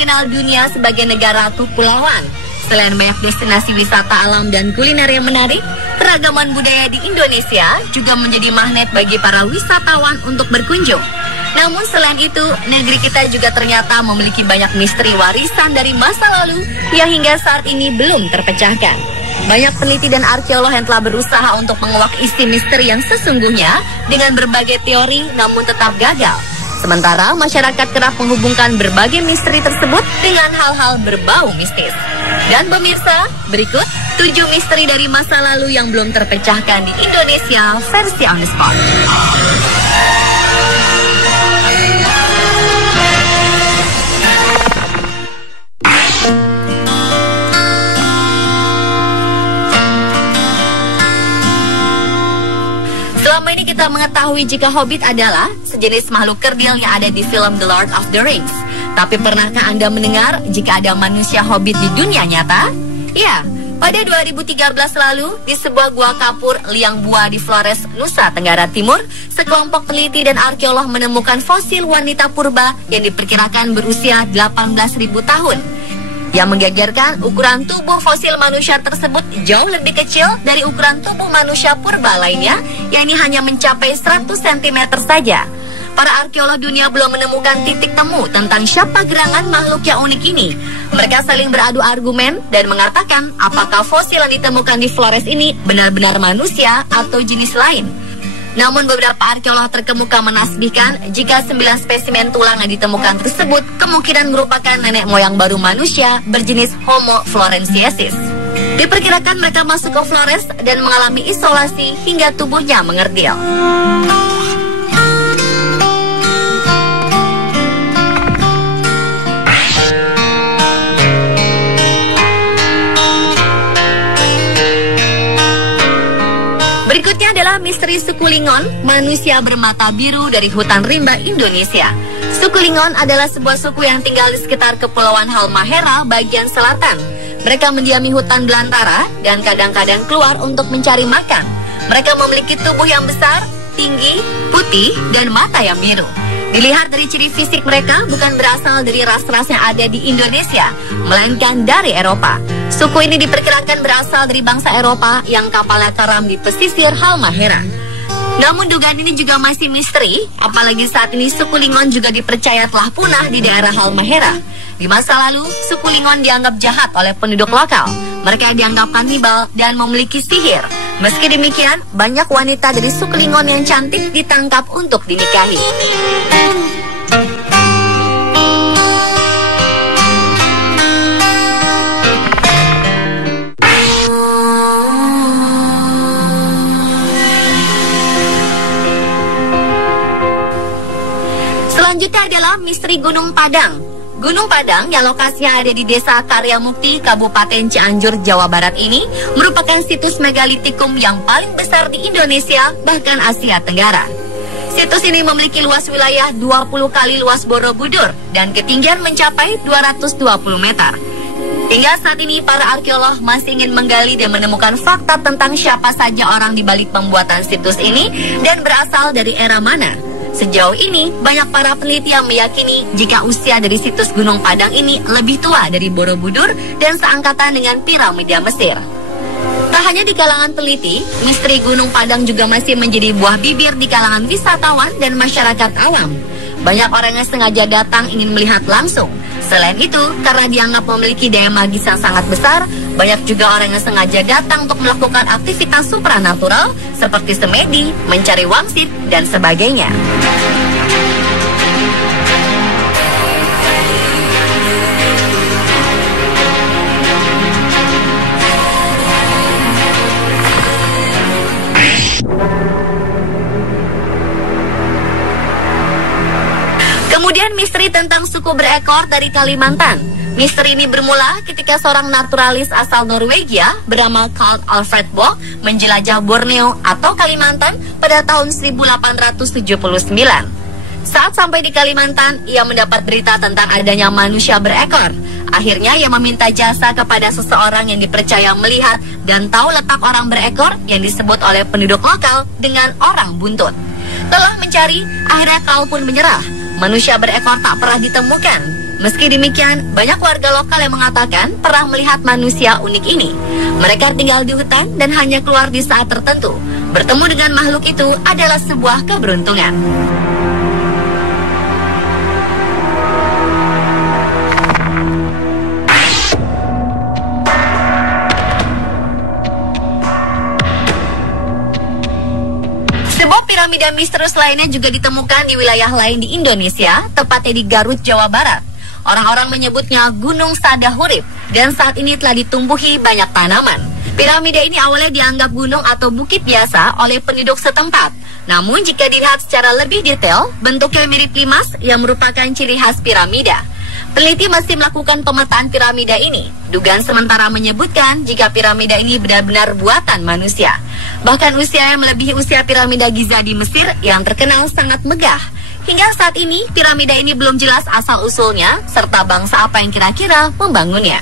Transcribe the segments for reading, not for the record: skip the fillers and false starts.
dikenal dunia sebagai negara kepulauan. Selain banyak destinasi wisata alam dan kuliner yang menarik, keragaman budaya di Indonesia juga menjadi magnet bagi para wisatawan untuk berkunjung. Namun selain itu, negeri kita juga ternyata memiliki banyak misteri warisan dari masa lalu yang hingga saat ini belum terpecahkan. Banyak peneliti dan arkeolog yang telah berusaha untuk menguak isi misteri yang sesungguhnya dengan berbagai teori namun tetap gagal. Sementara masyarakat kerap menghubungkan berbagai misteri tersebut dengan hal-hal berbau mistis. Dan pemirsa, berikut 7 misteri dari masa lalu yang belum terpecahkan di Indonesia versi On The Spot. Selama ini kita mengetahui jika Hobbit adalah sejenis makhluk kerdil yang ada di film The Lord of the Rings. Tapi pernahkah Anda mendengar jika ada manusia Hobbit di dunia nyata? Ya, pada 2013 lalu, di sebuah gua kapur liang bua di Flores, Nusa Tenggara Timur, sekelompok peneliti dan arkeolog menemukan fosil wanita purba yang diperkirakan berusia 18.000 tahun. Yang menggegerkan, ukuran tubuh fosil manusia tersebut jauh lebih kecil dari ukuran tubuh manusia purba lainnya, yakni hanya mencapai 100 cm saja. Para arkeolog dunia belum menemukan titik temu tentang siapa gerangan makhluk yang unik ini. Mereka saling beradu argumen dan mengatakan apakah fosil yang ditemukan di Flores ini benar-benar manusia atau jenis lain. Namun beberapa arkeolog terkemuka menasbihkan jika 9 spesimen tulang yang ditemukan tersebut kemungkinan merupakan nenek moyang baru manusia berjenis Homo floresiensis. Diperkirakan mereka masuk ke Flores dan mengalami isolasi hingga tubuhnya mengerdil. Berikutnya adalah misteri suku Lingon, manusia bermata biru dari hutan rimba Indonesia. Suku Lingon adalah sebuah suku yang tinggal di sekitar Kepulauan Halmahera bagian selatan. Mereka mendiami hutan belantara dan kadang-kadang keluar untuk mencari makan. Mereka memiliki tubuh yang besar, tinggi, putih, dan mata yang biru. Dilihat dari ciri fisik mereka bukan berasal dari ras-ras yang ada di Indonesia, melainkan dari Eropa. Suku ini diperkirakan berasal dari bangsa Eropa yang kapalnya karam di pesisir Halmahera. Namun dugaan ini juga masih misteri, apalagi saat ini suku Lingon juga dipercaya telah punah di daerah Halmahera. Di masa lalu, suku Lingon dianggap jahat oleh penduduk lokal. Mereka dianggap kanibal dan memiliki sihir. Meski demikian, banyak wanita dari suku Lingon yang cantik ditangkap untuk dinikahi. Selanjutnya adalah misteri Gunung Padang. Gunung Padang yang lokasinya ada di Desa Karyamukti, Kabupaten Cianjur, Jawa Barat ini merupakan situs megalitikum yang paling besar di Indonesia, bahkan Asia Tenggara. Situs ini memiliki luas wilayah 20 kali luas Borobudur dan ketinggian mencapai 220 meter. Hingga saat ini para arkeolog masih ingin menggali dan menemukan fakta tentang siapa saja orang di balik pembuatan situs ini dan berasal dari era mana. Sejauh ini, banyak para peneliti yang meyakini jika usia dari situs Gunung Padang ini lebih tua dari Borobudur dan seangkatan dengan piramida Mesir. Tak hanya di kalangan peneliti, misteri Gunung Padang juga masih menjadi buah bibir di kalangan wisatawan dan masyarakat awam. Banyak orang yang sengaja datang ingin melihat langsung. Selain itu, karena dianggap memiliki daya magis yang sangat besar, banyak juga orang yang sengaja datang untuk melakukan aktivitas supranatural seperti semedi, mencari wangsit, dan sebagainya. Kemudian misteri tentang suku berekor dari Kalimantan. Misteri ini bermula ketika seorang naturalis asal Norwegia bernama Carl Alfred Bock menjelajah Borneo atau Kalimantan pada tahun 1879. Saat sampai di Kalimantan, ia mendapat berita tentang adanya manusia berekor. Akhirnya ia meminta jasa kepada seseorang yang dipercaya melihat dan tahu letak orang berekor yang disebut oleh penduduk lokal dengan orang buntut. Telah mencari, akhirnya Carl pun menyerah. Manusia berekor tak pernah ditemukan. Meski demikian, banyak warga lokal yang mengatakan pernah melihat manusia unik ini. Mereka tinggal di hutan dan hanya keluar di saat tertentu. Bertemu dengan makhluk itu adalah sebuah keberuntungan. Sebuah piramida misterius lainnya juga ditemukan di wilayah lain di Indonesia, tepatnya di Garut, Jawa Barat. Orang-orang menyebutnya Gunung Sadahurip dan saat ini telah ditumbuhi banyak tanaman. Piramida ini awalnya dianggap gunung atau bukit biasa oleh penduduk setempat. Namun jika dilihat secara lebih detail, bentuknya mirip limas yang merupakan ciri khas piramida. Peneliti masih melakukan pemetaan piramida ini. Dugaan sementara menyebutkan jika piramida ini benar-benar buatan manusia. Bahkan usianya melebihi usia piramida Giza di Mesir yang terkenal sangat megah. Hingga saat ini, piramida ini belum jelas asal-usulnya, serta bangsa apa yang kira-kira membangunnya.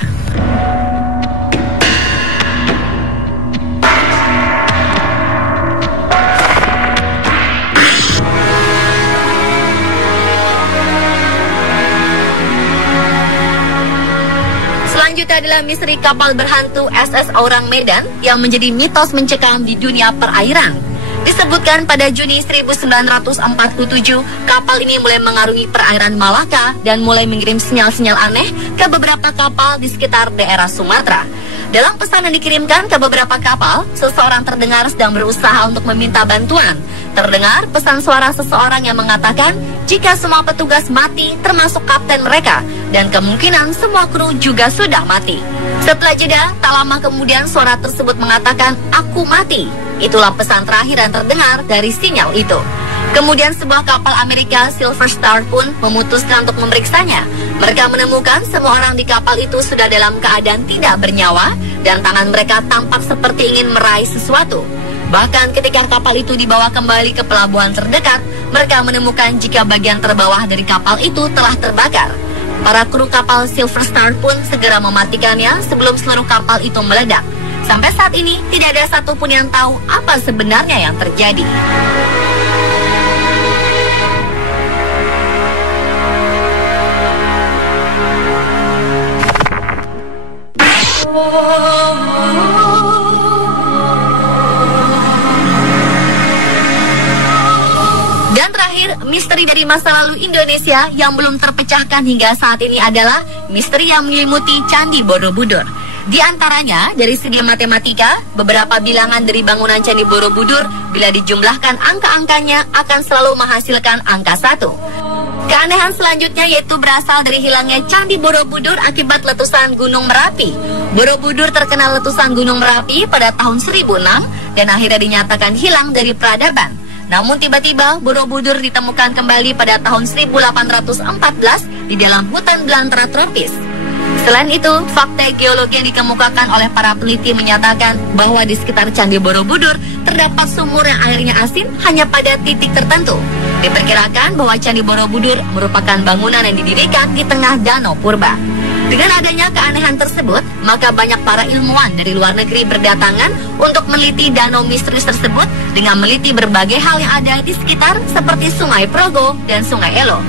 Selanjutnya adalah misteri kapal berhantu SS Aurang Medan yang menjadi mitos mencekam di dunia perairan. Disebutkan pada Juni 1947, kapal ini mulai mengarungi perairan Malaka dan mulai mengirim sinyal-sinyal aneh ke beberapa kapal di sekitar daerah Sumatera. Dalam pesan yang dikirimkan ke beberapa kapal, seseorang terdengar sedang berusaha untuk meminta bantuan. Terdengar pesan suara seseorang yang mengatakan jika semua petugas mati termasuk kapten mereka dan kemungkinan semua kru juga sudah mati. Setelah jeda, tak lama kemudian suara tersebut mengatakan aku mati. Itulah pesan terakhir yang terdengar dari sinyal itu. Kemudian sebuah kapal Amerika Silver Star pun memutuskan untuk memeriksanya. Mereka menemukan semua orang di kapal itu sudah dalam keadaan tidak bernyawa dan tangan mereka tampak seperti ingin meraih sesuatu. Bahkan ketika kapal itu dibawa kembali ke pelabuhan terdekat, mereka menemukan jika bagian terbawah dari kapal itu telah terbakar. Para kru kapal Silver Star pun segera mematikannya sebelum seluruh kapal itu meledak. Sampai saat ini tidak ada satupun yang tahu apa sebenarnya yang terjadi. Dan terakhir, misteri dari masa lalu Indonesia yang belum terpecahkan hingga saat ini adalah misteri yang menyelimuti Candi Borobudur. Di antaranya, dari segi matematika, beberapa bilangan dari bangunan Candi Borobudur bila dijumlahkan angka-angkanya akan selalu menghasilkan angka 1. Keanehan selanjutnya yaitu berasal dari hilangnya Candi Borobudur akibat letusan Gunung Merapi. Borobudur terkena letusan Gunung Merapi pada tahun 1006 dan akhirnya dinyatakan hilang dari peradaban. Namun tiba-tiba Borobudur ditemukan kembali pada tahun 1814 di dalam hutan belantara tropis. Selain itu, fakta geologi yang dikemukakan oleh para peneliti menyatakan bahwa di sekitar Candi Borobudur terdapat sumur yang airnya asin hanya pada titik tertentu. Diperkirakan bahwa Candi Borobudur merupakan bangunan yang didirikan di tengah danau purba. Dengan adanya keanehan tersebut, maka banyak para ilmuwan dari luar negeri berdatangan untuk meneliti danau misterius tersebut dengan meneliti berbagai hal yang ada di sekitar seperti Sungai Progo dan Sungai Elo.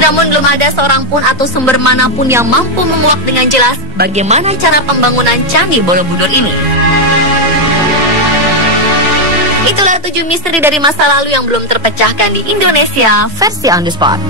Namun belum ada seorang pun atau sumber manapun yang mampu menguak dengan jelas bagaimana cara pembangunan Candi Borobudur ini. Itulah 7 misteri dari masa lalu yang belum terpecahkan di Indonesia versi On The Spot.